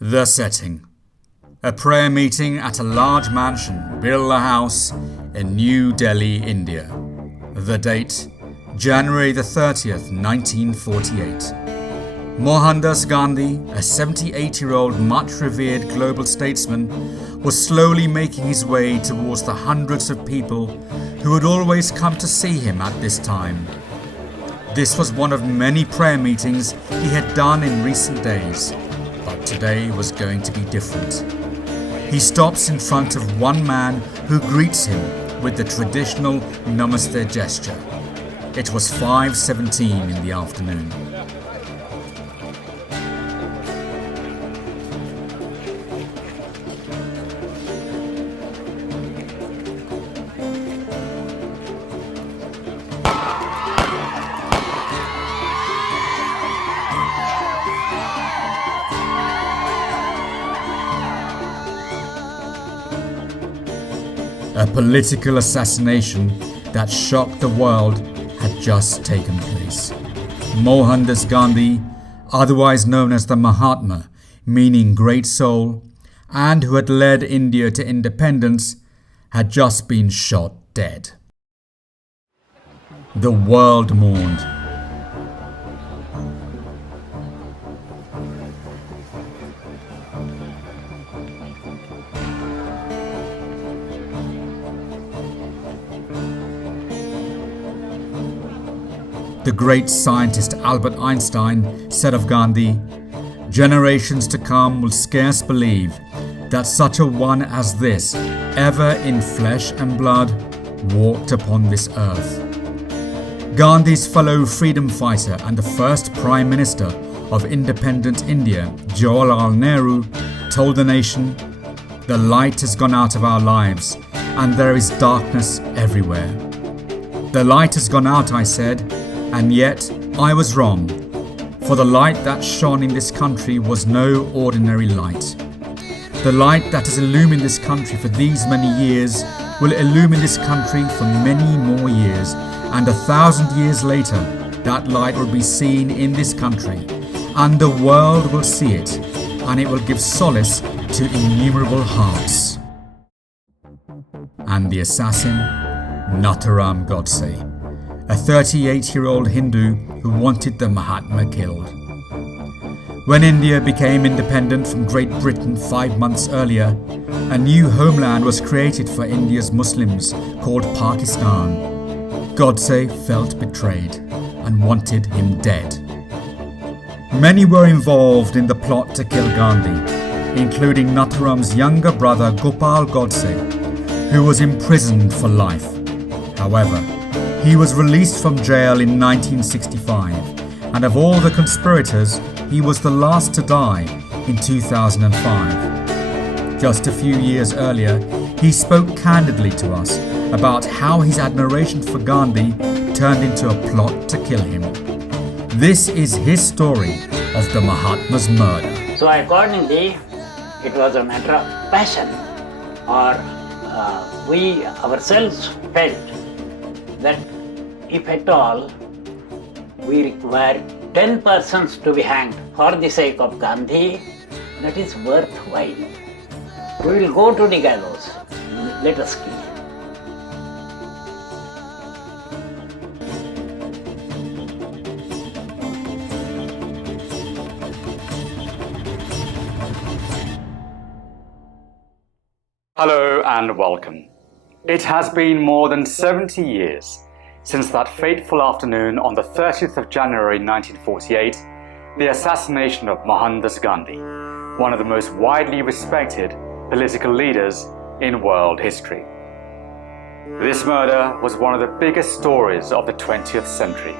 The setting. A prayer meeting at a large mansion, Birla House, in New Delhi, India. The date, January the 30th, 1948. Mohandas Gandhi, a 78-year-old much revered global statesman, was slowly making his way towards the hundreds of people who would always come to see him at this time. This was one of many prayer meetings he had done in recent days, but today was going to be different. He stops in front of one man who greets him with the traditional Namaste gesture. It was 5:17 in the afternoon. A political assassination that shocked the world had just taken place. Mohandas Gandhi, otherwise known as the Mahatma, meaning great soul, and who had led India to independence, had just been shot dead. The world mourned. The great scientist Albert Einstein said of Gandhi, "Generations to come will scarce believe that such a one as this, ever in flesh and blood, walked upon this earth." Gandhi's fellow freedom fighter and the first Prime Minister of independent India, Jawaharlal Nehru, told the nation, "The light has gone out of our lives and there is darkness everywhere." The light has gone out, I said, and yet I was wrong, for the light that shone in this country was no ordinary light. The light that has illumined this country for these many years will illumine this country for many more years, and 1,000 years later, that light will be seen in this country, and the world will see it, and it will give solace to innumerable hearts. And the assassin, Nathuram Godse, a 38-year-old Hindu who wanted the Mahatma killed. When India became independent from Great Britain 5 months earlier, a new homeland was created for India's Muslims called Pakistan. Godse felt betrayed and wanted him dead. Many were involved in the plot to kill Gandhi, including Nathuram's younger brother Gopal Godse, who was imprisoned for life. However, he was released from jail in 1965, and of all the conspirators, he was the last to die in 2005. Just a few years earlier, he spoke candidly to us about how his admiration for Gandhi turned into a plot to kill him. This is his story of the Mahatma's murder. So accordingly, it was a matter of passion, or we ourselves felt that if at all we require 10 persons to be hanged for the sake of Gandhi, that is worthwhile. We will go to the gallows. Let us kill him. Hello and welcome. It has been more than 70 years since that fateful afternoon on the 30th of January 1948, the assassination of Mohandas Gandhi, one of the most widely respected political leaders in world history. This murder was one of the biggest stories of the 20th century.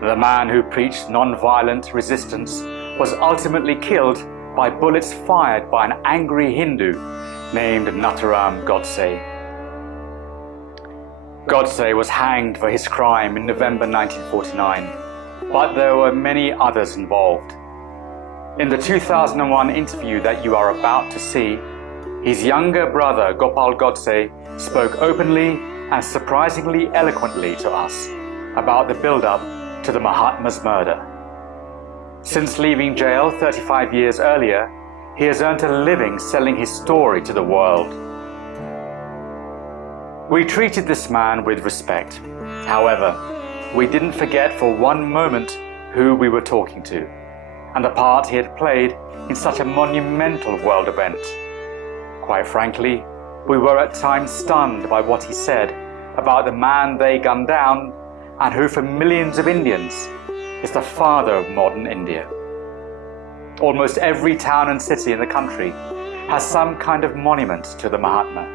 The man who preached non-violent resistance was ultimately killed by bullets fired by an angry Hindu named Nathuram Godse. Godse was hanged for his crime in November 1949, but there were many others involved. In the 2001 interview that you are about to see, his younger brother Gopal Godse spoke openly and surprisingly eloquently to us about the build-up to the Mahatma's murder. Since leaving jail 35 years earlier, He has earned a living selling his story to the world. We treated this man with respect. However, we didn't forget for one moment who we were talking to, and the part he had played in such a monumental world event. Quite frankly, we were at times stunned by what he said about the man they gunned down and who for millions of Indians is the father of modern India. Almost every town and city in the country has some kind of monument to the Mahatma.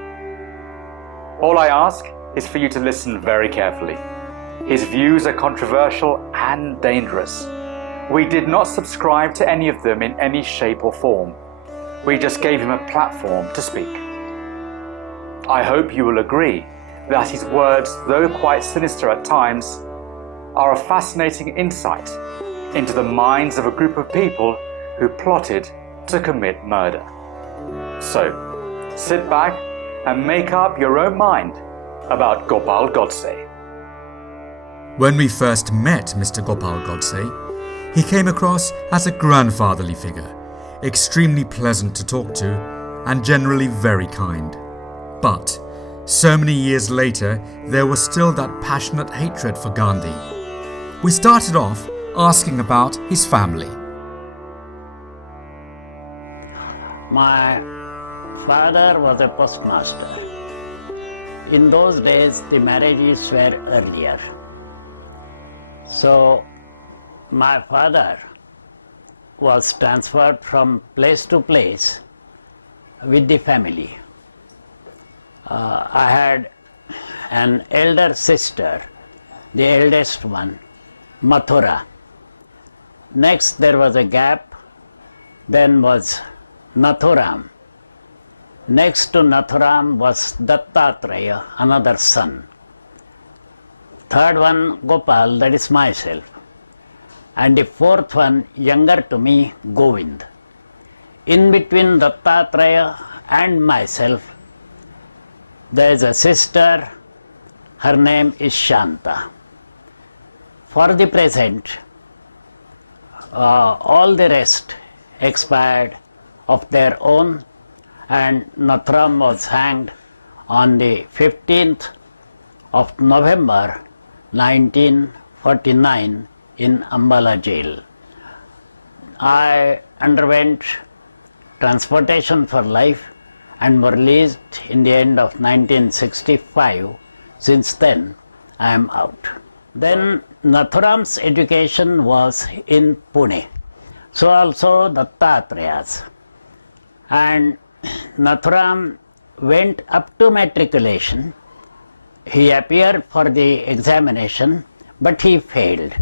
All I ask is for you to listen very carefully. His views are controversial and dangerous. We did not subscribe to any of them in any shape or form. We just gave him a platform to speak. I hope you will agree that his words, though quite sinister at times, are a fascinating insight into the minds of a group of people who plotted to commit murder. So, sit back and make up your own mind about Gopal Godse. When we first met Mr. Gopal Godse, he came across as a grandfatherly figure, extremely pleasant to talk to and generally very kind. But so many years later, there was still that passionate hatred for Gandhi. We started off asking about his family. My father was a postmaster. In those days, the marriages were earlier. So, my father was transferred from place to place with the family. I had an elder sister, the eldest one, Mathura. Next there was a gap, then was Nathuram. Next to Nathuram was Dattatreya, another son. Third one, Gopal, that is myself. And the fourth one, younger to me, Govind. In between Dattatreya and myself, there is a sister, her name is Shanta. For the present, all the rest expired of their own, and Nathuram was hanged on the 15th of November 1949 in Ambala jail. I underwent transportation for life and were released in the end of 1965. Since then, I am out. Then Nathuram's education was in Pune, so also Dattatreya's. And Nathuram went up to matriculation. He appeared for the examination, but he failed.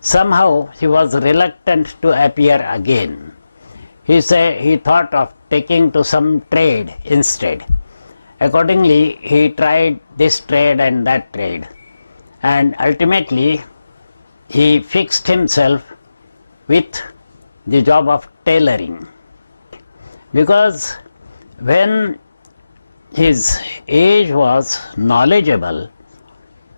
Somehow he was reluctant to appear again. He thought of taking to some trade instead. Accordingly, he tried this trade and that trade. And ultimately, he fixed himself with the job of tailoring. Because when his age was knowledgeable,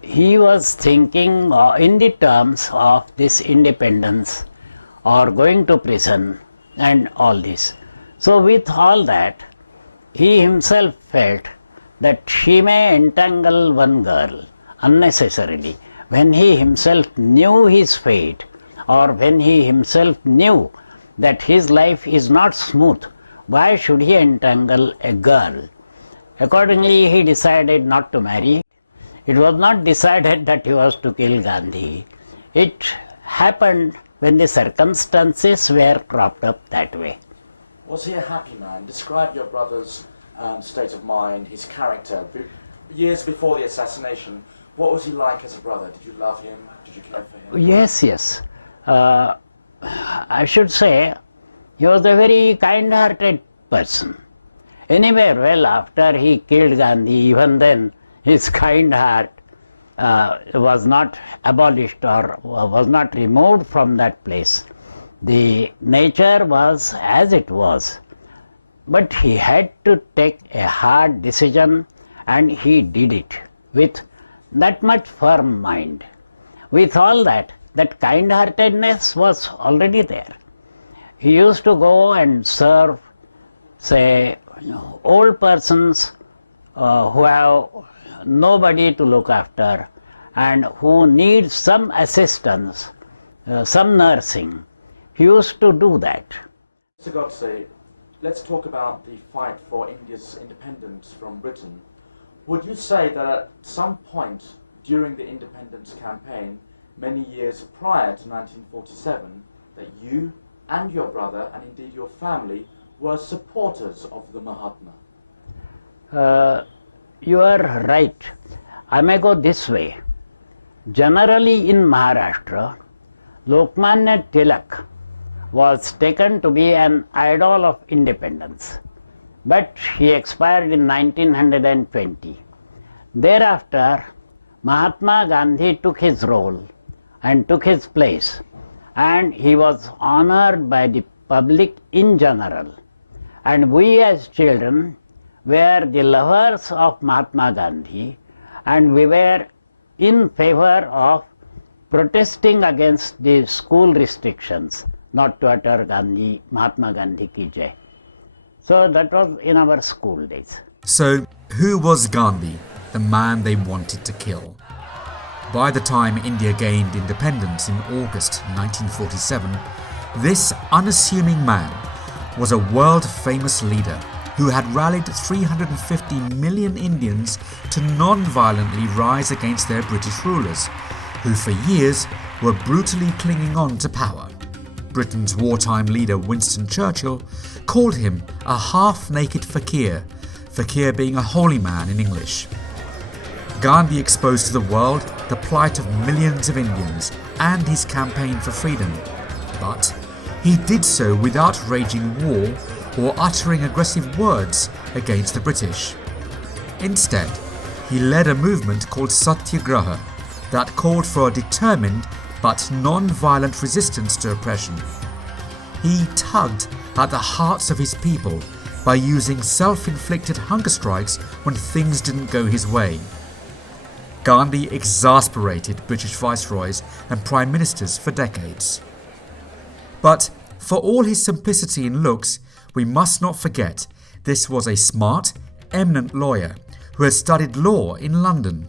he was thinking in the terms of this independence or going to prison and all this. So with all that, he himself felt that she may entangle one girl unnecessarily. When he himself knew his fate, or when he himself knew that his life is not smooth, why should he entangle a girl? Accordingly, he decided not to marry. It was not decided that he was to kill Gandhi. It happened when the circumstances were propped up that way. Was he a happy man? Describe your brother's state of mind, his character. Years before the assassination, what was he like as a brother? Did you love him? Did you care for him? Yes. I should say he was a very kind-hearted person. Anyway, well, after he killed Gandhi, even then his kind heart was not abolished or was not removed from that place. The nature was as it was. But he had to take a hard decision, and he did it with that much firm mind. With all that, kind-heartedness was already there. He used to go and serve say, old persons who have nobody to look after and who need some assistance, some nursing. He used to do that. Mr. Godse, let's talk about the fight for India's independence from Britain. Would you say that at some point during the independence campaign, many years prior to 1947, that you and your brother, and indeed your family, were supporters of the Mahatma? You are right. I may go this way. Generally in Maharashtra, Lokmanya Tilak was taken to be an idol of independence, but he expired in 1920. Thereafter, Mahatma Gandhi took his role and took his place, and he was honored by the public in general. And we as children were the lovers of Mahatma Gandhi, and we were in favor of protesting against the school restrictions, not to utter Gandhi, Mahatma Gandhi ki jai. So that was in our school days. So, who was Gandhi, the man they wanted to kill? By the time India gained independence in August 1947, this unassuming man was a world-famous leader who had rallied 350 million Indians to non-violently rise against their British rulers, who for years were brutally clinging on to power. Britain's wartime leader Winston Churchill called him a half-naked fakir, fakir being a holy man in English. Gandhi exposed to the world the plight of millions of Indians and his campaign for freedom, but he did so without waging war or uttering aggressive words against the British. Instead, he led a movement called Satyagraha that called for a determined but non-violent resistance to oppression. He tugged at the hearts of his people by using self-inflicted hunger strikes when things didn't go his way. Gandhi exasperated British viceroys and prime ministers for decades. But for all his simplicity in looks, we must not forget this was a smart, eminent lawyer who had studied law in London.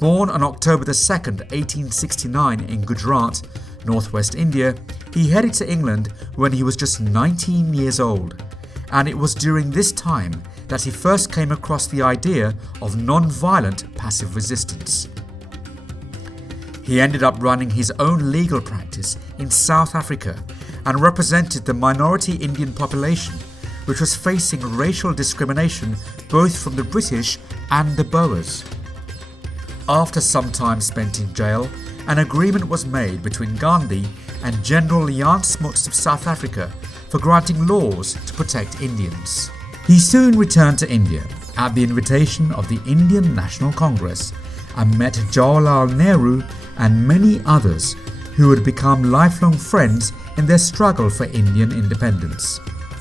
Born on October 2nd, 1869 in Gujarat, northwest India, he headed to England when he was just 19 years old, and it was during this time that he first came across the idea of non-violent passive resistance. He ended up running his own legal practice in South Africa and represented the minority Indian population, which was facing racial discrimination both from the British and the Boers. After some time spent in jail, an agreement was made between Gandhi and General Jan Smuts of South Africa for granting laws to protect Indians. He soon returned to India at the invitation of the Indian National Congress and met Jawaharlal Nehru and many others who would become lifelong friends in their struggle for Indian independence.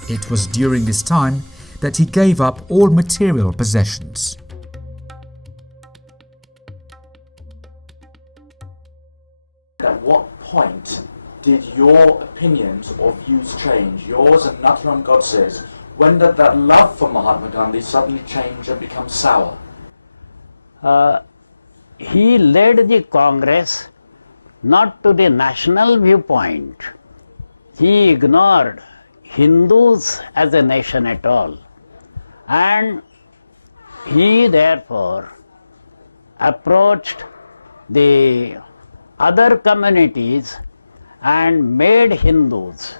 It was during this time that he gave up all material possessions. At what point did your opinions or views change, yours and Nathuram Godse's? When did that love for Mahatma Gandhi suddenly change and become sour? He led the Congress not to the national viewpoint. He ignored Hindus as a nation at all. And he therefore approached the other communities and made Hindus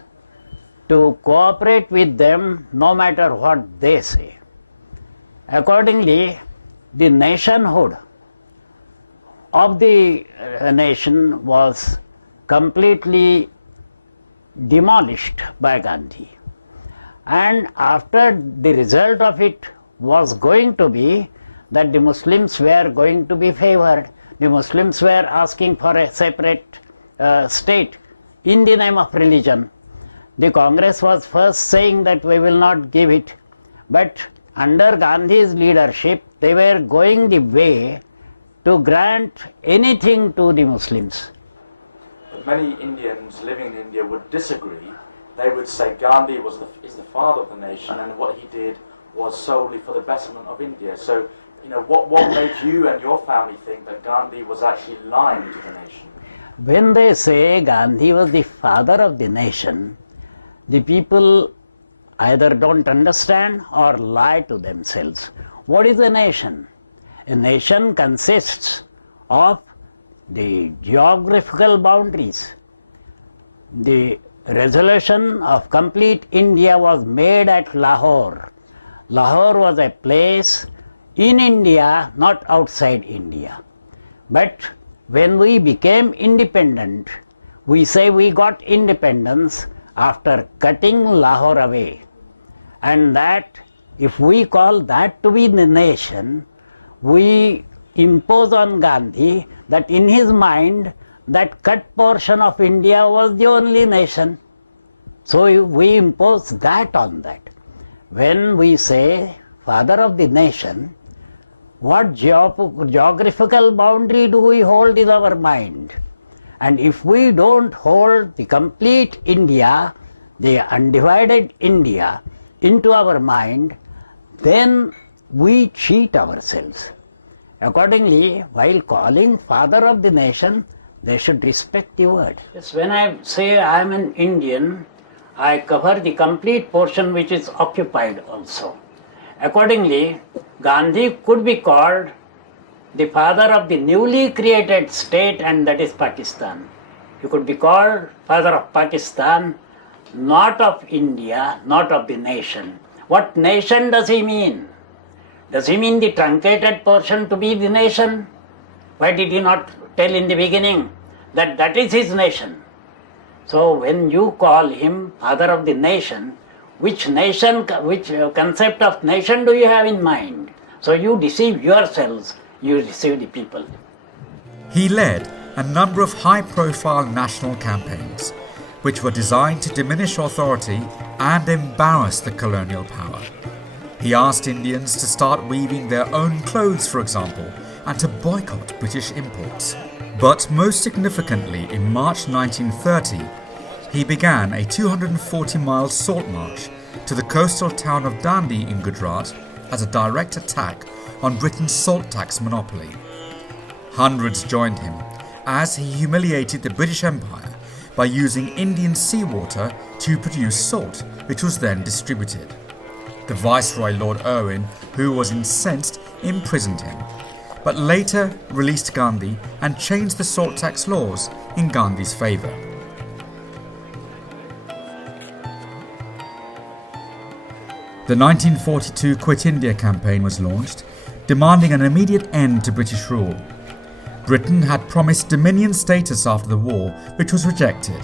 to cooperate with them no matter what they say. Accordingly, the nationhood of the nation was completely demolished by Gandhi. And after the result of it was going to be that the Muslims were going to be favored. The Muslims were asking for a separate state in the name of religion. The Congress was first saying that we will not give it, but under Gandhi's leadership, they were going the way to grant anything to the Muslims. But many Indians living in India would disagree they would say Gandhi is the father of the nation, and what he did was solely for the betterment of India. So, what made you and your family think that Gandhi was actually lying to the nation? When they say Gandhi was the father of the nation, the people either don't understand or lie to themselves. What is a nation? A nation consists of the geographical boundaries. The resolution of complete India was made at Lahore. Lahore was a place in India, not outside India. But when we became independent, we say we got independence after cutting Lahore away. And that, if we call that to be the nation, we impose on Gandhi that in his mind, that cut portion of India was the only nation. So we impose that on that. When we say father of the nation, what geographical boundary do we hold in our mind? And if we don't hold the complete India, the undivided India, into our mind, then we cheat ourselves. Accordingly, while calling father of the nation, they should respect the word. Yes, when I say I am an Indian, I cover the complete portion which is occupied also. Accordingly, Gandhi could be called the father of the newly created state, and that is Pakistan. He could be called father of Pakistan, not of India, not of the nation. What nation does he mean? Does he mean the truncated portion to be the nation? Why did he not tell in the beginning that that is his nation? So when you call him father of the nation, which nation, which concept of nation do you have in mind? So you deceive yourselves, you deceive the people. He led a number of high-profile national campaigns, which were designed to diminish authority and embarrass the colonial power. He asked Indians to start weaving their own clothes, for example, and to boycott British imports. But most significantly, in March 1930, he began a 240-mile salt march to the coastal town of Dandi in Gujarat as a direct attack on Britain's salt tax monopoly. Hundreds joined him as he humiliated the British Empire by using Indian seawater to produce salt, which was then distributed. The Viceroy, Lord Irwin, who was incensed, imprisoned him, but later released Gandhi and changed the salt tax laws in Gandhi's favour. The 1942 Quit India campaign was launched, demanding an immediate end to British rule. Britain had promised Dominion status after the war, which was rejected.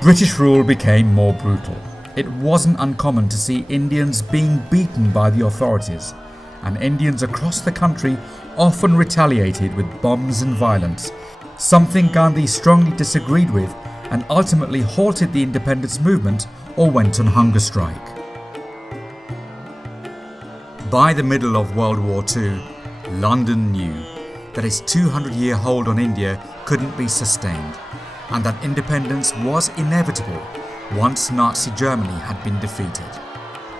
British rule became more brutal. It wasn't uncommon to see Indians being beaten by the authorities, and Indians across the country often retaliated with bombs and violence, something Gandhi strongly disagreed with and ultimately halted the independence movement or went on hunger strike. By the middle of World War II, London knew that its 200-year hold on India couldn't be sustained, and that independence was inevitable once Nazi Germany had been defeated.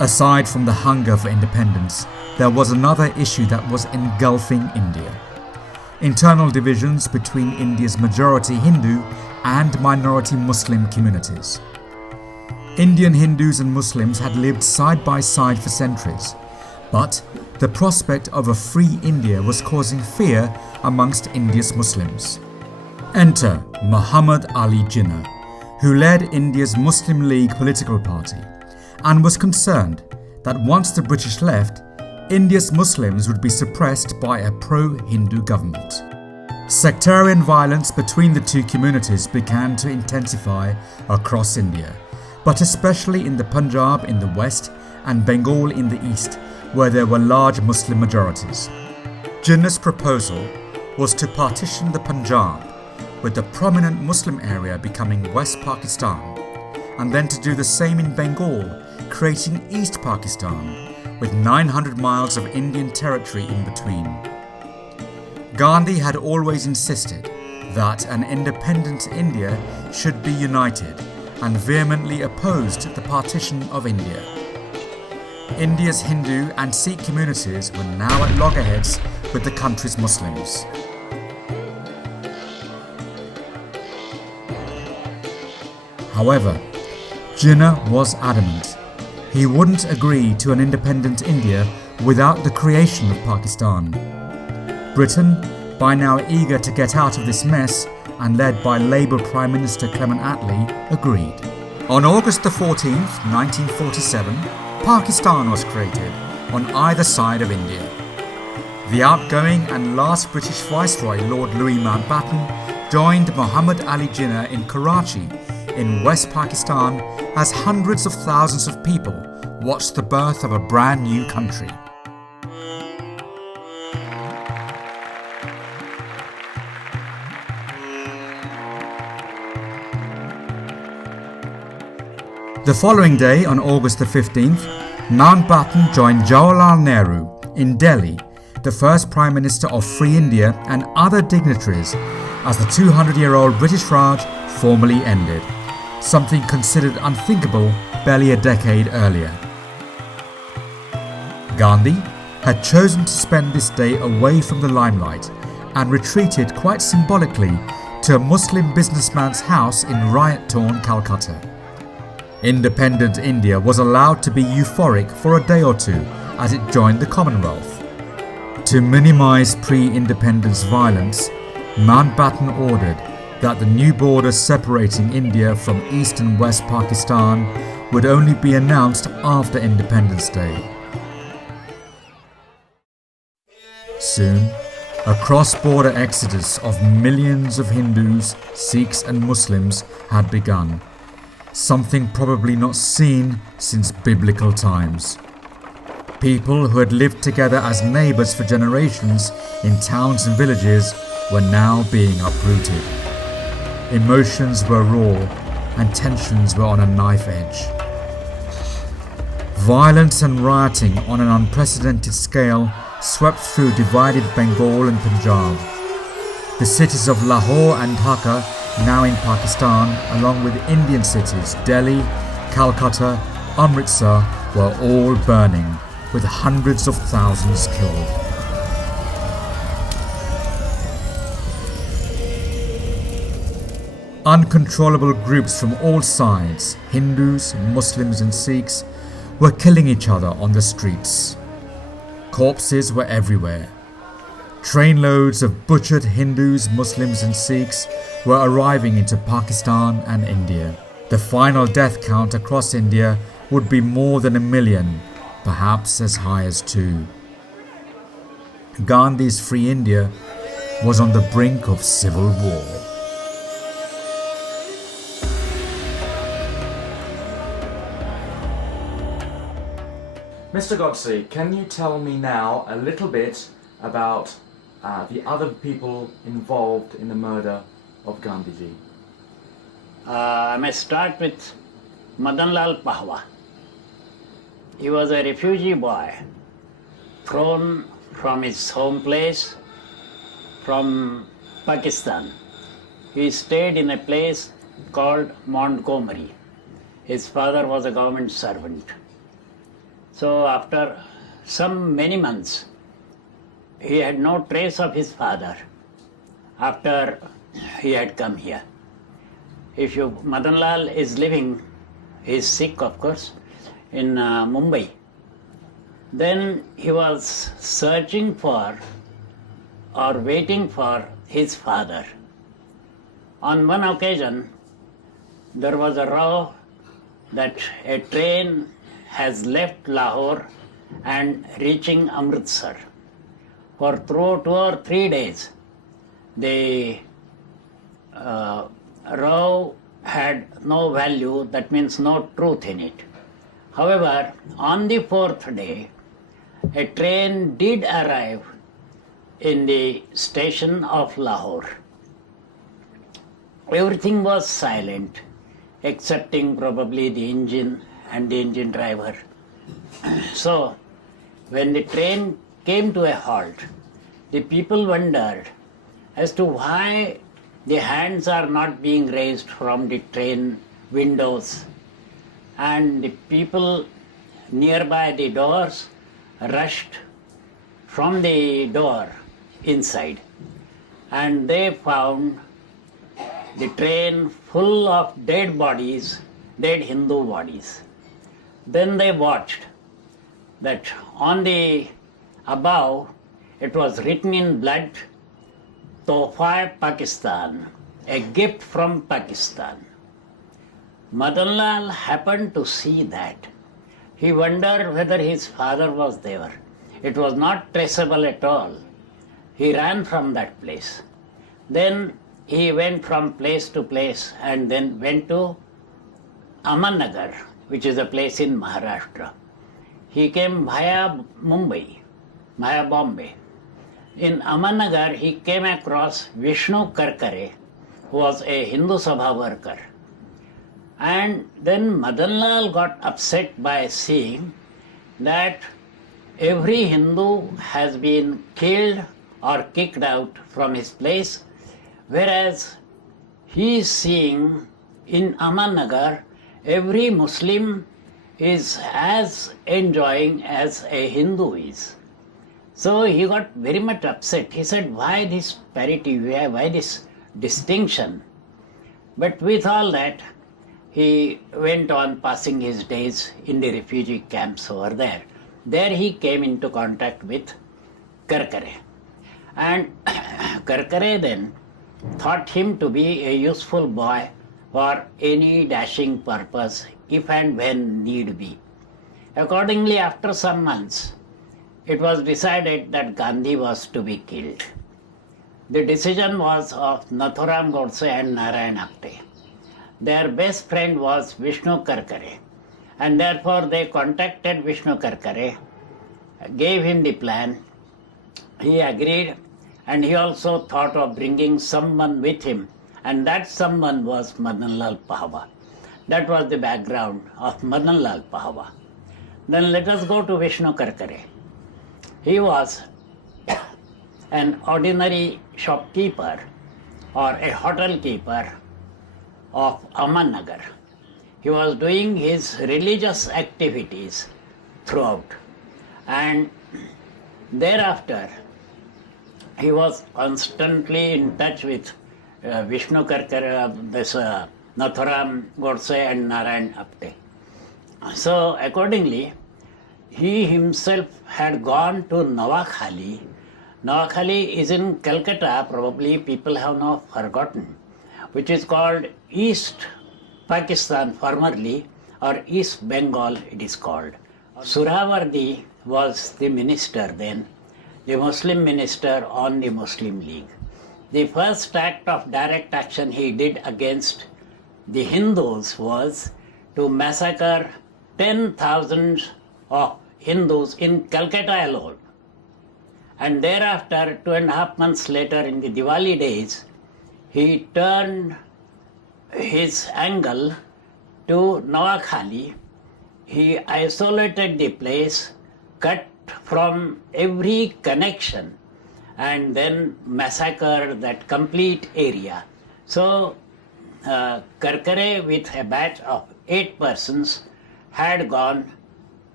Aside from the hunger for independence, there was another issue that was engulfing India: internal divisions between India's majority Hindu and minority Muslim communities. Indian Hindus and Muslims had lived side by side for centuries, but the prospect of a free India was causing fear amongst India's Muslims. Enter Muhammad Ali Jinnah, who led India's Muslim League political party and was concerned that once the British left, India's Muslims would be suppressed by a pro-Hindu government. Sectarian violence between the two communities began to intensify across India, but especially in the Punjab in the west and Bengal in the east, where there were large Muslim majorities. Jinnah's proposal was to partition the Punjab, with the prominent Muslim area becoming West Pakistan, and then to do the same in Bengal, creating East Pakistan, with 900 miles of Indian territory in between. Gandhi had always insisted that an independent India should be united and vehemently opposed the partition of India. India's Hindu and Sikh communities were now at loggerheads with the country's Muslims. However, Jinnah was adamant. He wouldn't agree to an independent India without the creation of Pakistan. Britain, by now eager to get out of this mess and led by Labour Prime Minister Clement Attlee, agreed. On August the 14th, 1947, Pakistan was created on either side of India. The outgoing and last British Viceroy, Lord Louis Mountbatten, joined Muhammad Ali Jinnah in Karachi in West Pakistan as hundreds of thousands of people watched the birth of a brand new country. The following day, on August the 15th, Mountbatten joined Jawaharlal Nehru in Delhi, the first Prime Minister of Free India, and other dignitaries as the 200-year-old British Raj formally ended, something considered unthinkable barely a decade earlier. Gandhi had chosen to spend this day away from the limelight and retreated quite symbolically to a Muslim businessman's house in riot-torn Calcutta. Independent India was allowed to be euphoric for a day or two as it joined the Commonwealth. To minimise pre-independence violence, Mountbatten ordered that the new border separating India from East and West Pakistan would only be announced after Independence Day. Soon, a cross-border exodus of millions of Hindus, Sikhs and Muslims had begun, something probably not seen since biblical times. People who had lived together as neighbours for generations in towns and villages were now being uprooted. Emotions were raw and tensions were on a knife edge. Violence and rioting on an unprecedented scale swept through divided Bengal and Punjab. The cities of Lahore and Dhaka, now in Pakistan, along with Indian cities Delhi, Calcutta, Amritsar, were all burning, with hundreds of thousands killed. Uncontrollable groups from all sides, Hindus, Muslims and Sikhs, were killing each other on the streets. Corpses were everywhere. Trainloads of butchered Hindus, Muslims and Sikhs were arriving into Pakistan and India. The final death count across India would be more than 1 million, perhaps as high as 2. Gandhi's Free India was on the brink of civil war. Mr. Godse, can you tell me now a little bit about the other people involved in the murder of Gandhiji? I may start with Madanlal Pahwa. He was a refugee boy thrown from his home place from Pakistan. He stayed in a place called Montgomery. His father was a government servant. So after many months, he had no trace of his father after he had come here. Madanlal is living, he is Sikh of course, in Mumbai. Then he was searching for or waiting for his father. On one occasion, there was a row that a train has left Lahore and reaching Amritsar. For 2 or 3 days, the row had no value, that means no truth in it. However, on the 4th day, a train did arrive in the station of Lahore. Everything was silent, excepting probably the engine and the engine driver. So, when the train came to a halt, the people wondered as to why the hands are not being raised from the train windows, and the people nearby the doors rushed from the door inside, and they found the train full of dead bodies, dead Hindu bodies. Then they watched that on the above it was written in blood, Tohfa Pakistan, a gift from Pakistan. Madanlal happened to see that. He wondered whether his father was there. It was not traceable at all. He ran from that place. Then he went from place to place and then went to Amannagar, which is a place in Maharashtra. He came via Mumbai, via Bombay. In Amannagar, he came across Vishnu Karkare, who was a Hindu Sabha worker. And then Madanlal got upset by seeing that every Hindu has been killed or kicked out from his place, whereas he is seeing in Amannagar every Muslim is as enjoying as a Hindu is. So he got very much upset. He said, why this parity, why this distinction? But with all that, he went on passing his days in the refugee camps over there. There he came into contact with Karkare. And Karkare then thought him to be a useful boy for any dashing purpose, if and when need be. Accordingly, after some months, it was decided that Gandhi was to be killed. The decision was of Nathuram Godse and Narayan Apte. Their best friend was Vishnu Karkare, and therefore they contacted Vishnu Karkare, gave him the plan. He agreed, and he also thought of bringing someone with him, and that someone was Madanlal Pahwa. That was the background of Madanlal Pahwa. Then let us go to Vishnu Karkare. He was an ordinary shopkeeper or a hotel keeper of Amannagar. He was doing his religious activities throughout, and thereafter he was constantly in touch with Vishnu Karkare, Nathuram Godse and Narayan Apte. So accordingly, he himself had gone to Nawakhali. Nawakhali is in Calcutta, probably people have now forgotten, which is called East Pakistan formerly, or East Bengal it is called. Suravardi was the minister then, the Muslim minister on the Muslim League. The first act of direct action he did against the Hindus was to massacre 10,000 of Hindus in Calcutta alone. And thereafter, 2.5 months later, in the Diwali days, he turned his angle to Nawakhali. He isolated the place, cut from every connection, and then massacred that complete area. So, Karkare with a batch of 8 persons had gone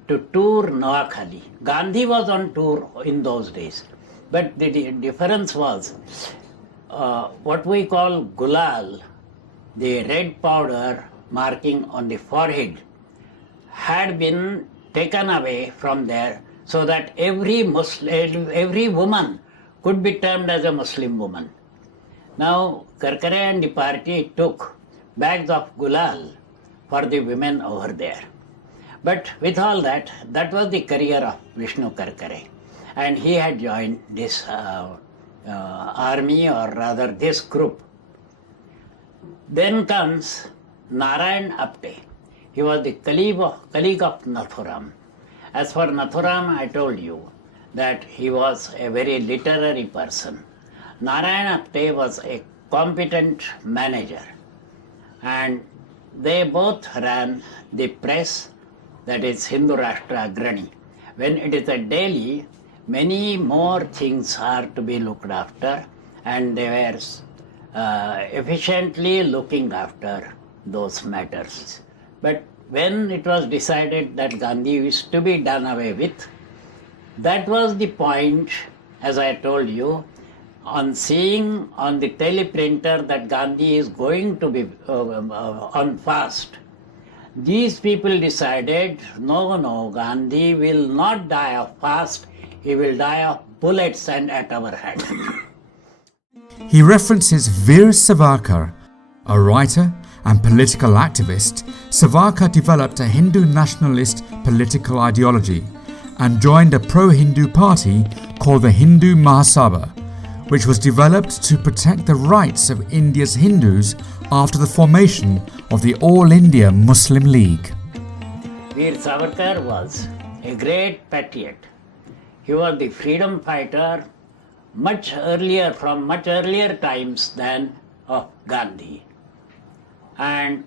to tour Nawakhali. Gandhi was on tour in those days, but the difference was what we call gulal, the red powder marking on the forehead, had been taken away from there so that every woman could be termed as a Muslim woman. Now, Karkare and the party took bags of gulal for the women over there. But with all that, that was the career of Vishnu Karkare. And he had joined this army, or rather this group. Then comes Narayan Apte. He was the colleague of Nathuram. As for Nathuram, I told you that he was a very literary person. Narayan Apte was a competent manager, and they both ran the press, that is Hindu Rashtra Agrani. When it is a daily, many more things are to be looked after, and they were efficiently looking after those matters. But when it was decided that Gandhi is to be done away with, that was the point, as I told you, on seeing on the teleprinter that Gandhi is going to be on fast. These people decided, no, Gandhi will not die of fast, he will die of bullets and at our hand. He references Veer Savarkar, a writer and political activist. Savarkar developed a Hindu nationalist political ideology and joined a pro-Hindu party called the Hindu Mahasabha, which was developed to protect the rights of India's Hindus after the formation of the All India Muslim League. Veer Savarkar was a great patriot. He was the freedom fighter from much earlier times than of Gandhi. And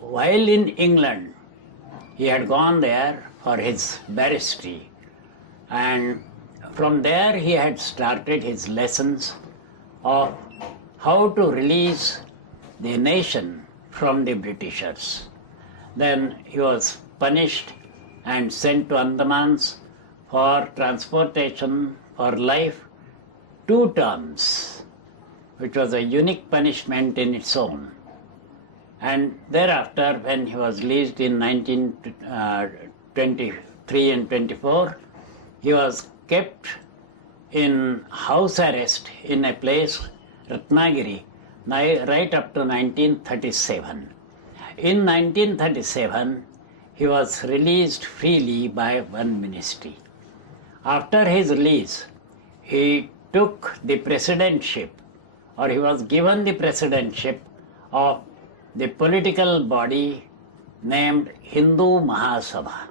while in England, he had gone there for his barristry, and from there he had started his lessons of how to release the nation from the Britishers. Then he was punished and sent to Andamans for transportation for life, 2 terms, which was a unique punishment in its own. And thereafter, when he was released in 1923 and 24, he was kept in house arrest in a place, Ratnagiri, right up to 1937. In 1937, he was released freely by one ministry. After his release, he took the presidentship, or he was given the presidentship of the political body named Hindu Mahasabha.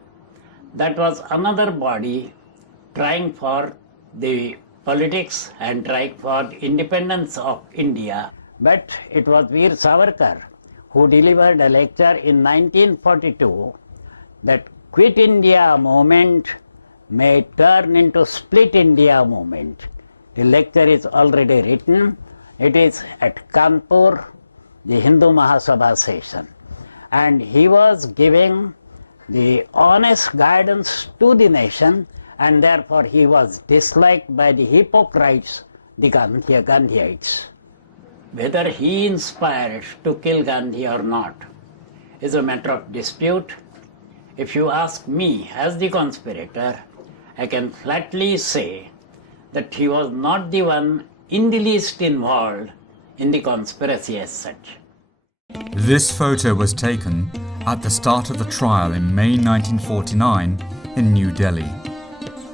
That was another body trying for the politics and trying for the independence of India. But it was Veer Savarkar who delivered a lecture in 1942 that Quit India movement may turn into Split India movement. The lecture is already written. It is at Kanpur, the Hindu Mahasabha session. And he was giving the honest guidance to the nation, and therefore he was disliked by the hypocrites, the Gandhiites. Whether he inspired to kill Gandhi or not is a matter of dispute. If you ask me as the conspirator, I can flatly say that he was not the one in the least involved in the conspiracy as such. This photo was taken at the start of the trial in May 1949 in New Delhi.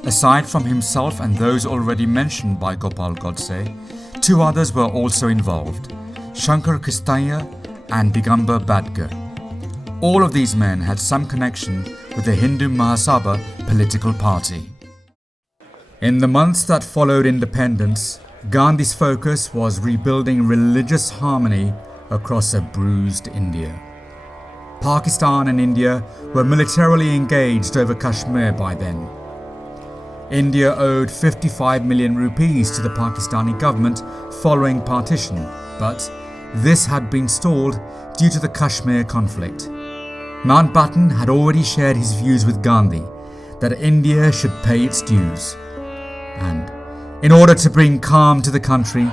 Aside from himself and those already mentioned by Gopal Godse, 2 others were also involved, Shankar Kistaya and Digambar Badgar. All of these men had some connection with the Hindu Mahasabha political party. In the months that followed independence, Gandhi's focus was rebuilding religious harmony across a bruised India. Pakistan and India were militarily engaged over Kashmir by then. India owed 55 million rupees to the Pakistani government following partition, but this had been stalled due to the Kashmir conflict. Mountbatten had already shared his views with Gandhi that India should pay its dues. And in order to bring calm to the country,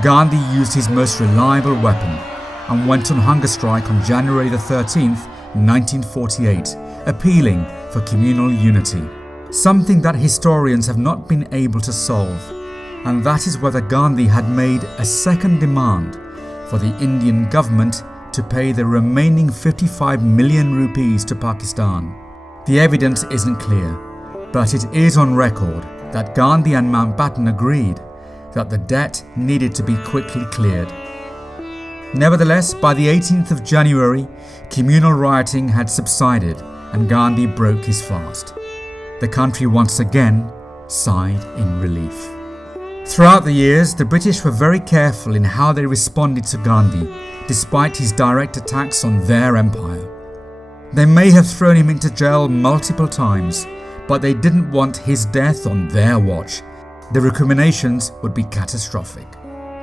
Gandhi used his most reliable weapon and went on hunger strike on January the 13th, 1948, appealing for communal unity. Something that historians have not been able to solve, and that is whether Gandhi had made a second demand for the Indian government to pay the remaining 55 million rupees to Pakistan. The evidence isn't clear, but it is on record that Gandhi and Mountbatten agreed that the debt needed to be quickly cleared. Nevertheless, by the 18th of January, communal rioting had subsided and Gandhi broke his fast. The country once again sighed in relief. Throughout the years, the British were very careful in how they responded to Gandhi, despite his direct attacks on their empire. They may have thrown him into jail multiple times, but they didn't want his death on their watch. The recriminations would be catastrophic.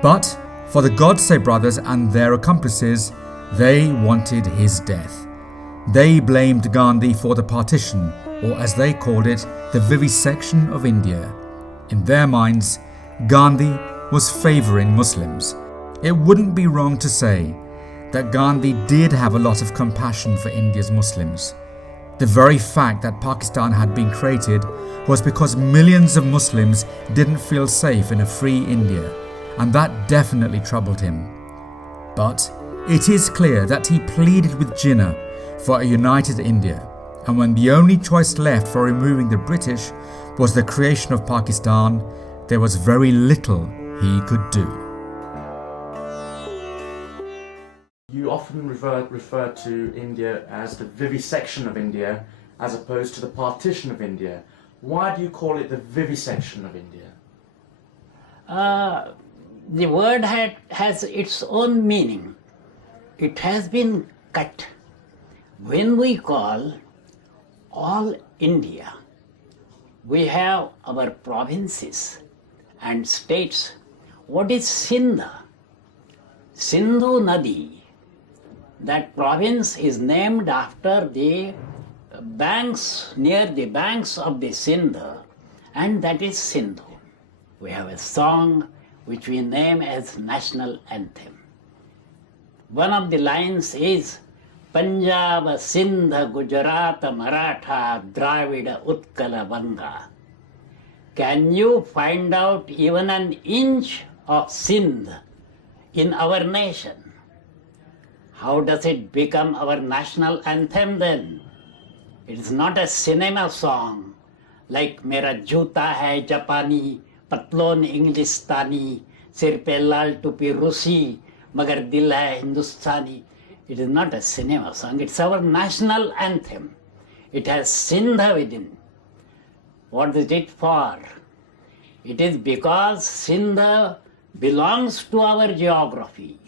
But for the Godse brothers and their accomplices, They wanted his death. They blamed Gandhi for the partition, or as they called it, the vivisection of India. In their minds, Gandhi was favouring Muslims. It wouldn't be wrong to say that Gandhi did have a lot of compassion for India's Muslims. The very fact that Pakistan had been created was because millions of Muslims didn't feel safe in a free India, and that definitely troubled him. But it is clear that he pleaded with Jinnah for a united India, and when the only choice left for removing the British was the creation of Pakistan, there was very little he could do. You often refer to India as the vivisection of India as opposed to the partition of India. Why do you call it the vivisection of India? The word has its own meaning. It has been cut. When we call all India, we have our provinces and states. What is Sindh? Sindhu Nadi. That province is named after the banks, near the banks of the Sindh, and that is Sindhu. We have a song which we name as national anthem. One of the lines is Punjab, Sindh, Gujarat, Maratha, Dravida, Utkala, Vanga. Can you find out even an inch of Sindh in our nation? How does it become our national anthem then? It is not a cinema song like Mera Juta Hai Japani, Patlon Englistani, Sir Pe Lal Tupi Rusi, Magar Dil Hai Hindustani. It is not a cinema song, it's our national anthem. It has Sindh within. What is it for? It is because Sindh belongs to our geography.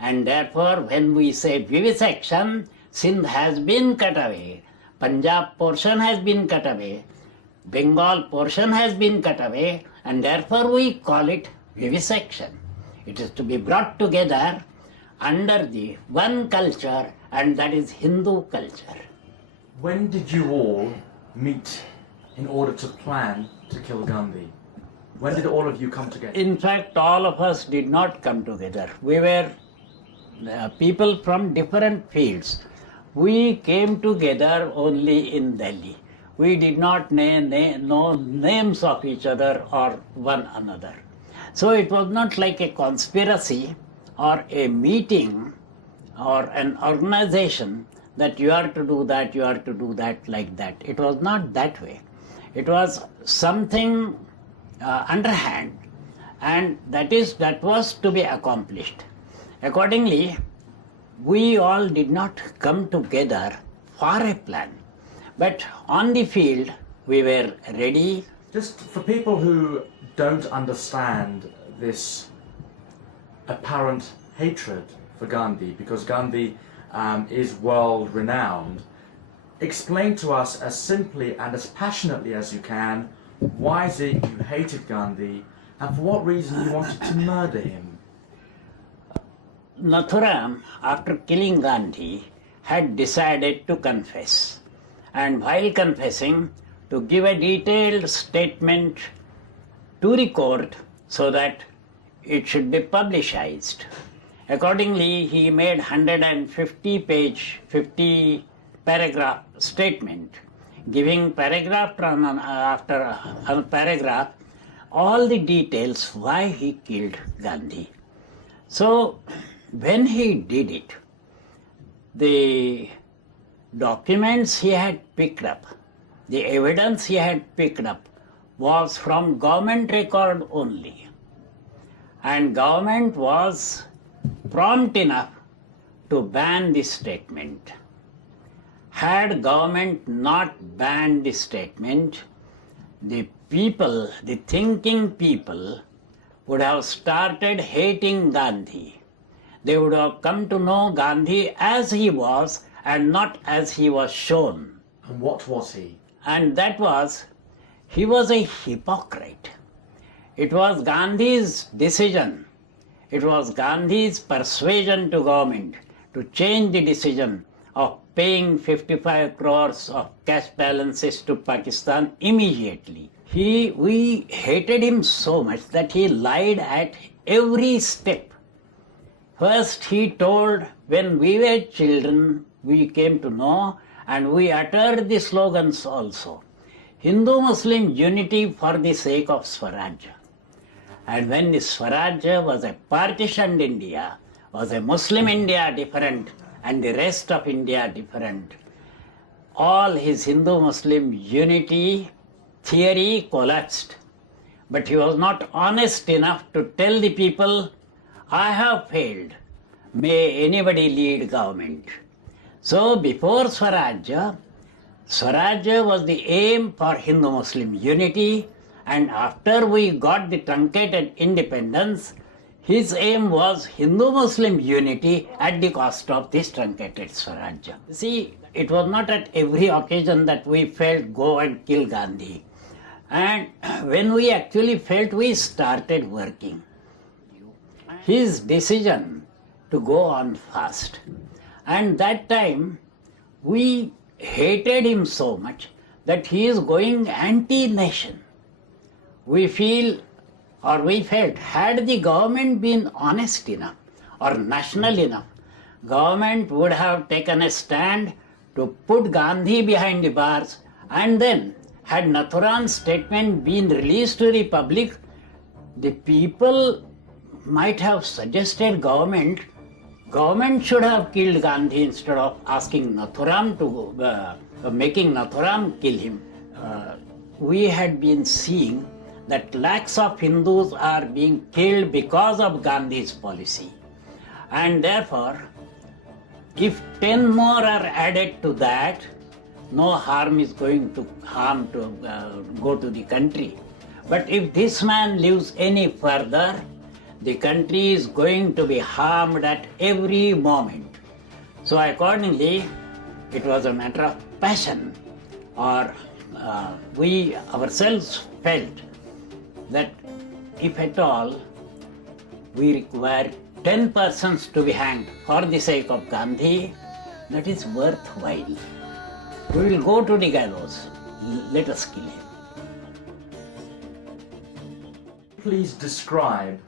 And therefore, when we say vivisection, Sindh has been cut away, Punjab portion has been cut away, Bengal portion has been cut away, and therefore we call it vivisection. It is to be brought together under the one culture, and that is Hindu culture. When did you all meet in order to plan to kill Gandhi? When did all of you come together? In fact, all of us did not come together. We were people from different fields. We came together only in Delhi. We did not know names of each other or one another. So it was not like a conspiracy or a meeting or an organization that you are to do that, you are to do that, like that. It was not that way. It was something underhand, and that was to be accomplished. Accordingly, we all did not come together for a plan, but on the field we were ready. Just for people who don't understand this apparent hatred for Gandhi, because Gandhi is world renowned, explain to us as simply and as passionately as you can, why is it you hated Gandhi and for what reason you wanted to murder him? Nathuram, after killing Gandhi, had decided to confess, and while confessing, to give a detailed statement to the court so that it should be publicized. Accordingly, he made 150-page, 50-paragraph statement, giving paragraph after paragraph all the details why he killed Gandhi. So, when he did it, the documents he had picked up, the evidence he had picked up was from government record only. And government was prompt enough to ban this statement. Had government not banned this statement, the people, the thinking people, would have started hating Gandhi. They would have come to know Gandhi as he was and not as he was shown. And what was he? And that was, he was a hypocrite. It was Gandhi's decision, it was Gandhi's persuasion to government to change the decision of paying 55 crores of cash balances to Pakistan immediately. We hated him so much that he lied at every step. First he told, when we were children, we came to know and we uttered the slogans also. Hindu-Muslim unity for the sake of Swaraj. And when the Swaraj was a partitioned India, was a Muslim India different and the rest of India different, all his Hindu-Muslim unity theory collapsed. But he was not honest enough to tell the people, I have failed. May anybody lead government. So before Swaraj was the aim for Hindu-Muslim unity, and after we got the truncated independence, his aim was Hindu-Muslim unity at the cost of this truncated Swaraj. See, it was not at every occasion that we felt go and kill Gandhi. And when we actually felt, we started working. His decision to go on fast. And that time, we hated him so much that he is going anti-nation. We felt, had the government been honest enough or national enough, government would have taken a stand to put Gandhi behind the bars, and then had Nathuram's statement been released to the public, the people might have suggested government should have killed Gandhi instead of asking Nathuram to, making Nathuram kill him. We had been seeing that lakhs of Hindus are being killed because of Gandhi's policy. And therefore, if 10 more are added to that, no harm is going to go to the country. But if this man lives any further, the country is going to be harmed at every moment. So accordingly, it was a matter of passion, or we ourselves felt that if at all we require 10 persons to be hanged for the sake of Gandhi, that is worthwhile. We will go to the gallows. Let us kill him. Please describe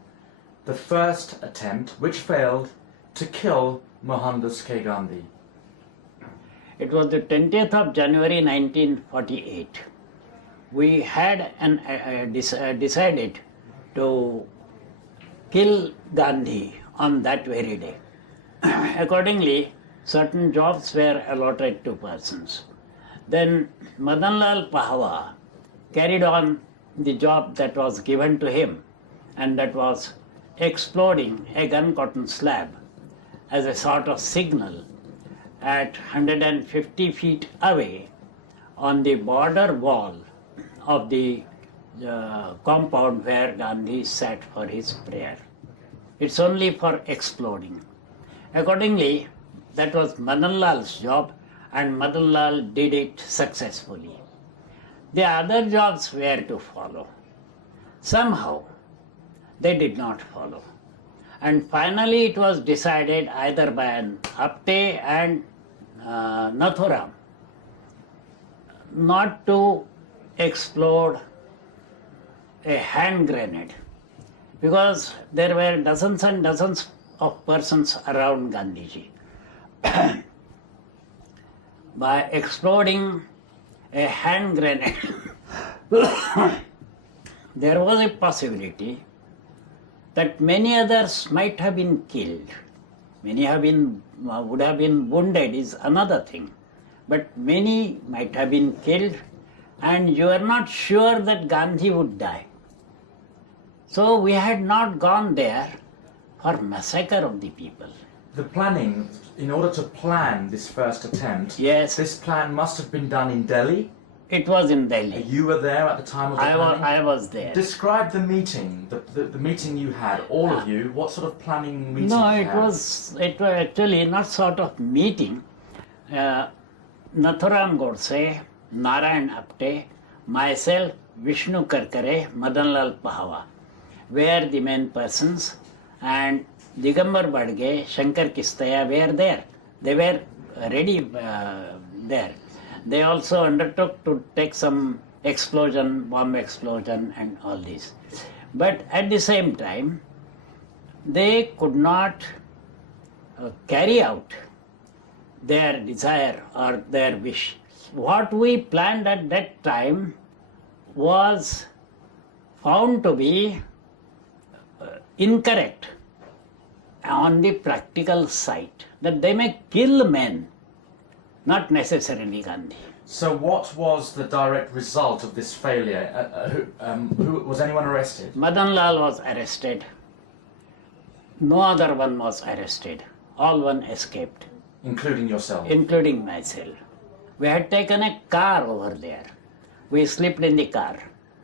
the first attempt, which failed, to kill Mohandas K. Gandhi. It was the 20th of January 1948. We had decided to kill Gandhi on that very day. Accordingly, certain jobs were allotted to persons. Then Madanlal Pahwa carried on the job that was given to him, and that was exploding a gun cotton slab as a sort of signal at 150 feet away on the border wall of the compound where Gandhi sat for his prayer. It's only for exploding. Accordingly, that was Madanlal's job, and Madanlal did it successfully. The other jobs were to follow. Somehow, they did not follow. And finally, it was decided either by an Apte and Nathuram not to explode a hand grenade, because there were dozens and dozens of persons around Gandhiji. By exploding a hand grenade, there was a possibility that many others might have been killed. Many would have been wounded is another thing, but many might have been killed, and you are not sure that Gandhi would die. So we had not gone there for massacre of the people. The planning, in order to plan this first attempt, yes, this plan must have been done in Delhi. It was in Delhi. You were there at the time of the planning? I was there. Describe the meeting, the meeting you had, all of you. What sort of planning meeting No, you it had? was actually not sort of meeting. Nathuram Godse, Narayan Apte, myself, Vishnu Karkare, Madanlal Pahwa were the main persons, and Digambar Badge, Shankar Kistaya were there. They were ready there. They also undertook to take some bomb explosion and all this. But at the same time, they could not carry out their desire or their wish. What we planned at that time was found to be incorrect on the practical side, that they may kill men, not necessarily Gandhi. So what was the direct result of this failure? Was anyone arrested? Madan Lal was arrested. No other one was arrested. All one escaped. Including yourself? Including myself. We had taken a car over there. We slept in the car.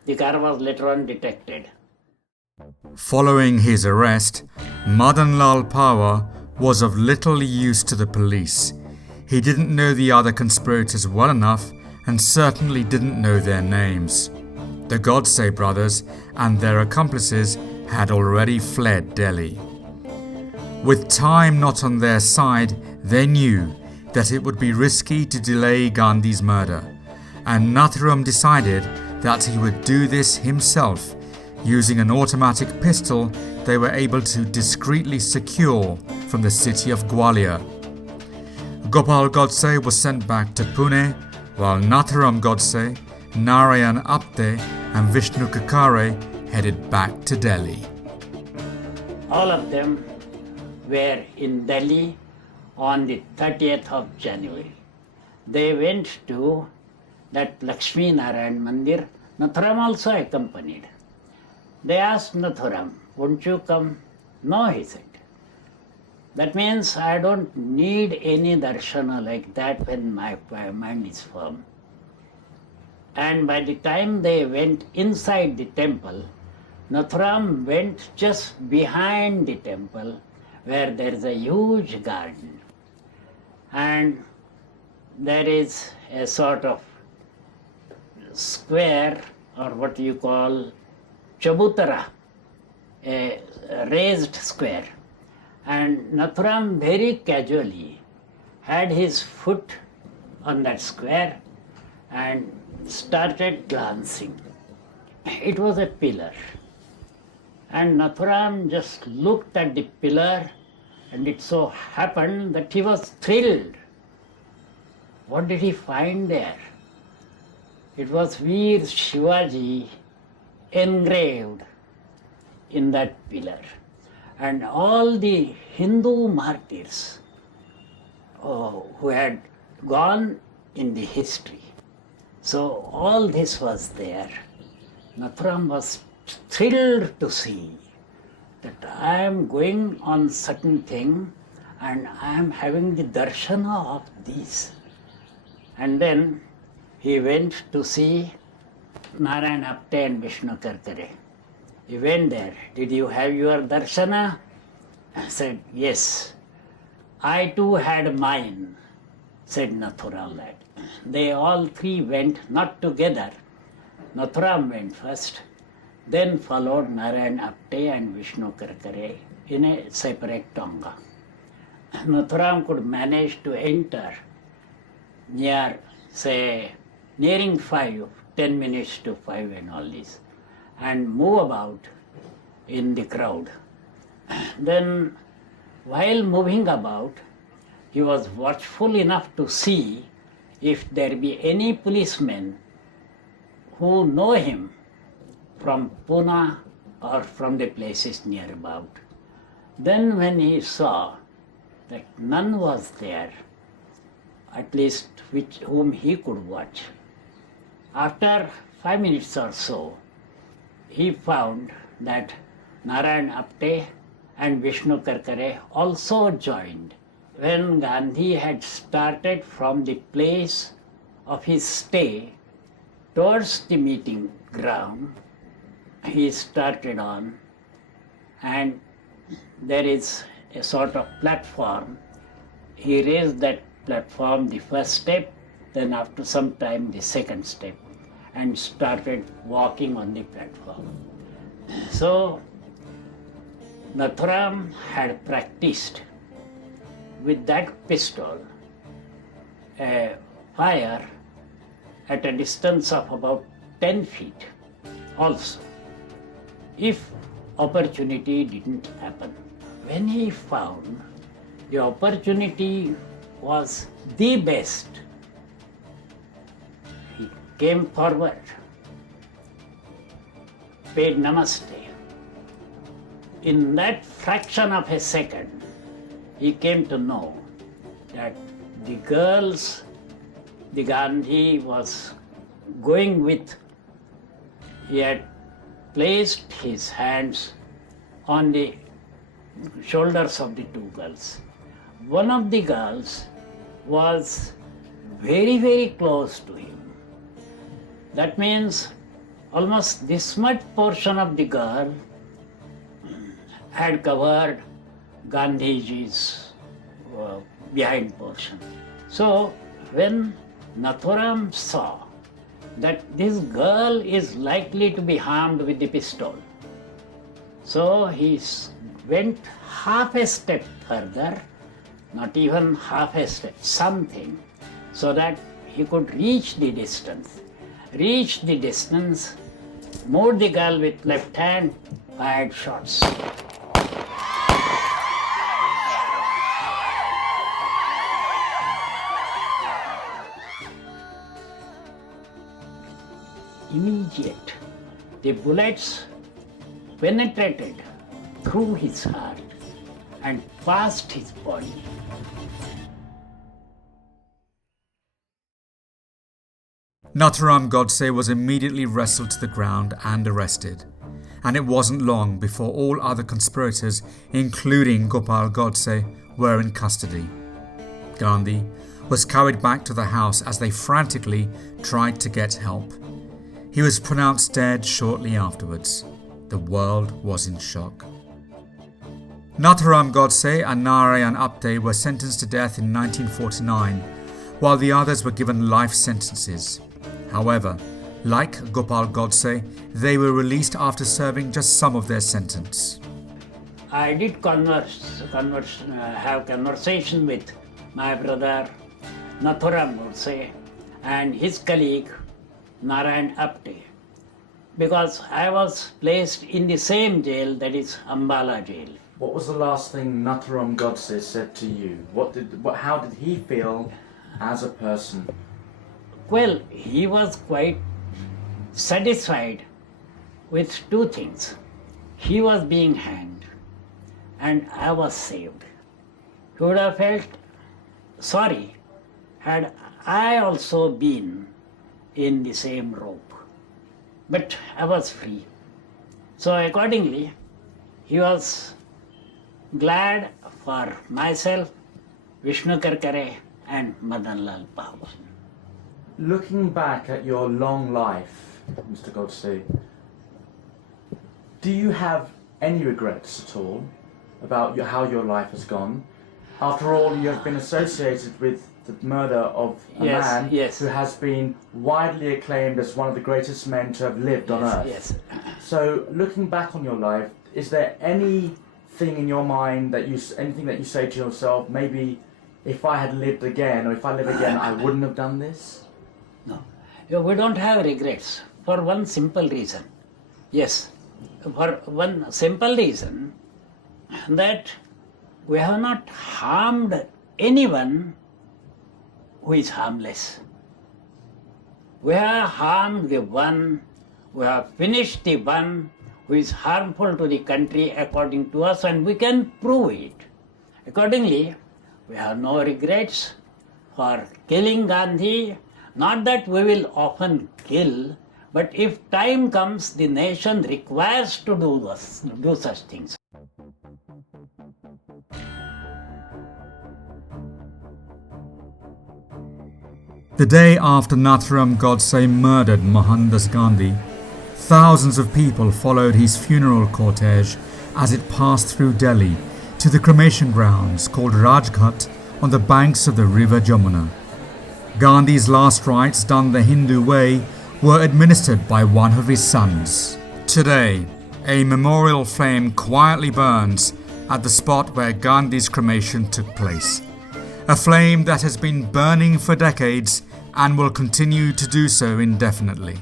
The car was later on detected. Following his arrest, Madan Lal Pawa was of little use to the police. He didn't know the other conspirators well enough and certainly didn't know their names. The Godse brothers and their accomplices had already fled Delhi. With time not on their side, they knew that it would be risky to delay Gandhi's murder, and Nathuram decided that he would do this himself. Using an automatic pistol they were able to discreetly secure from the city of Gwalior. Gopal Godse was sent back to Pune, while Nathuram Godse, Narayan Apte and Vishnu Kakare headed back to Delhi. All of them were in Delhi on the 30th of January. They went to that Lakshmi Narayan Mandir. Nathuram also accompanied. They asked Nathuram, "Won't you come?" "No," he said. That means I don't need any darshana like that when my mind is firm. And by the time they went inside the temple, Nathuram went just behind the temple where there is a huge garden. And there is a sort of square, or what you call chabutara, a raised square. And Nathuram very casually had his foot on that square and started glancing. It was a pillar. And Nathuram just looked at the pillar, and it so happened that he was thrilled. What did he find there? It was Veer Shivaji engraved in that pillar. And all the Hindu martyrs who had gone in the history. So all this was there. Nathuram was thrilled to see that I am going on certain thing and I am having the darshana of these. And then he went to see Narayan Apte and Vishnu Karkare. He went there. "Did you have your darshana?" I said, "Yes." "I too had mine," said Nathuram. They all three went, not together. Nathuram went first, then followed Narayan Apte and Vishnu Karkare in a separate tonga. Nathuram could manage to enter near, say, nearing 10 minutes to 5 and all this, and move about in the crowd. Then, while moving about, he was watchful enough to see if there be any policemen who know him from Pune or from the places near about. Then when he saw that none was there, at least whom he could watch, after 5 minutes or so, he found that Narayan Apte and Vishnu Karkare also joined. When Gandhi had started from the place of his stay towards the meeting ground, he started on, and there is a sort of platform. He raised that platform, the first step, then after some time the second step, and started walking on the platform. So Nathuram had practiced with that pistol a fire at a distance of about 10 feet also, if opportunity didn't happen. When he found the opportunity was the best, he came forward, paid namaste. In that fraction of a second, he came to know that the girls the Gandhi was going with, he had placed his hands on the shoulders of the two girls. One of the girls was very, very close to him. That means almost this much portion of the girl had covered Gandhiji's behind portion. So when Nathuram saw that this girl is likely to be harmed with the pistol, so he went half a step further, not even half a step, something, so that he could reach the distance, moved the girl with left hand, fired shots. Immediate, the bullets penetrated through his heart and past his body. Nathuram Godse was immediately wrestled to the ground and arrested, and it wasn't long before all other conspirators, including Gopal Godse, were in custody. Gandhi was carried back to the house as they frantically tried to get help. He was pronounced dead shortly afterwards. The world was in shock. Nathuram Godse and Narayan Apte were sentenced to death in 1949, while the others were given life sentences. However, like Gopal Godse, they were released after serving just some of their sentence. I did have conversation with my brother Nathuram Godse and his colleague Narayan Apte, because I was placed in the same jail, that is Ambala jail. What was the last thing Nathuram Godse said to you? How did he feel as a person? Well, he was quite satisfied with two things. He was being hanged and I was saved. He would have felt sorry had I also been in the same rope. But I was free. So accordingly, he was glad for myself, Vishnu Karkare and Madan Lal Pahwa. Looking back at your long life, Mr. Godse, do you have any regrets at all about how your life has gone? After all, you have been associated with the murder of a man who has been widely acclaimed as one of the greatest men to have lived on earth. Yes. So, looking back on your life, is there anything in your mind anything that you say to yourself, maybe if I had lived again, or if I live again, I wouldn't have done this? No, we don't have regrets for one simple reason. Yes, for one simple reason that we have not harmed anyone who is harmless. We have harmed the one, we have finished the one who is harmful to the country according to us, and we can prove it. Accordingly, we have no regrets for killing Gandhi. Not that we will often kill, but if time comes, the nation requires to do such things. The day after Nathuram Godse murdered Mohandas Gandhi, thousands of people followed his funeral cortege as it passed through Delhi to the cremation grounds called Rajghat on the banks of the river Jamuna. Gandhi's last rites, done the Hindu way, were administered by one of his sons. Today, A memorial flame quietly burns at the spot where Gandhi's cremation took place. A flame that has been burning for decades and will continue to do so indefinitely.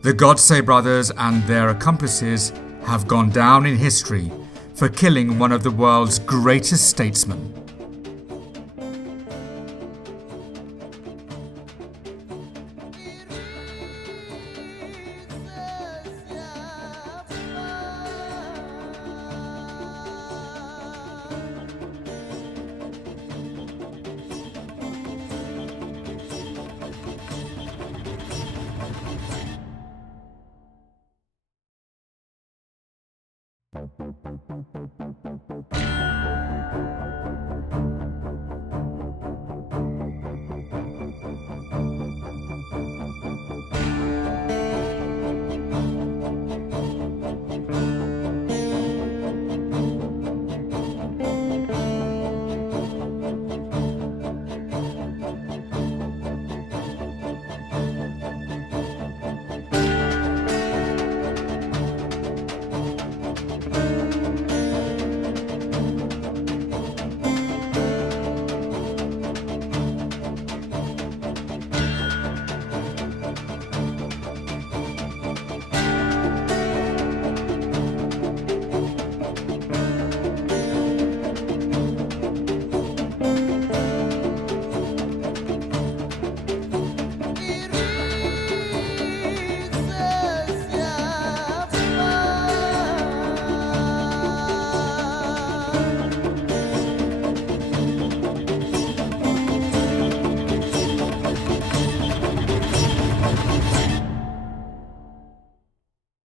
The Godse brothers and their accomplices have gone down in history for killing one of the world's greatest statesmen.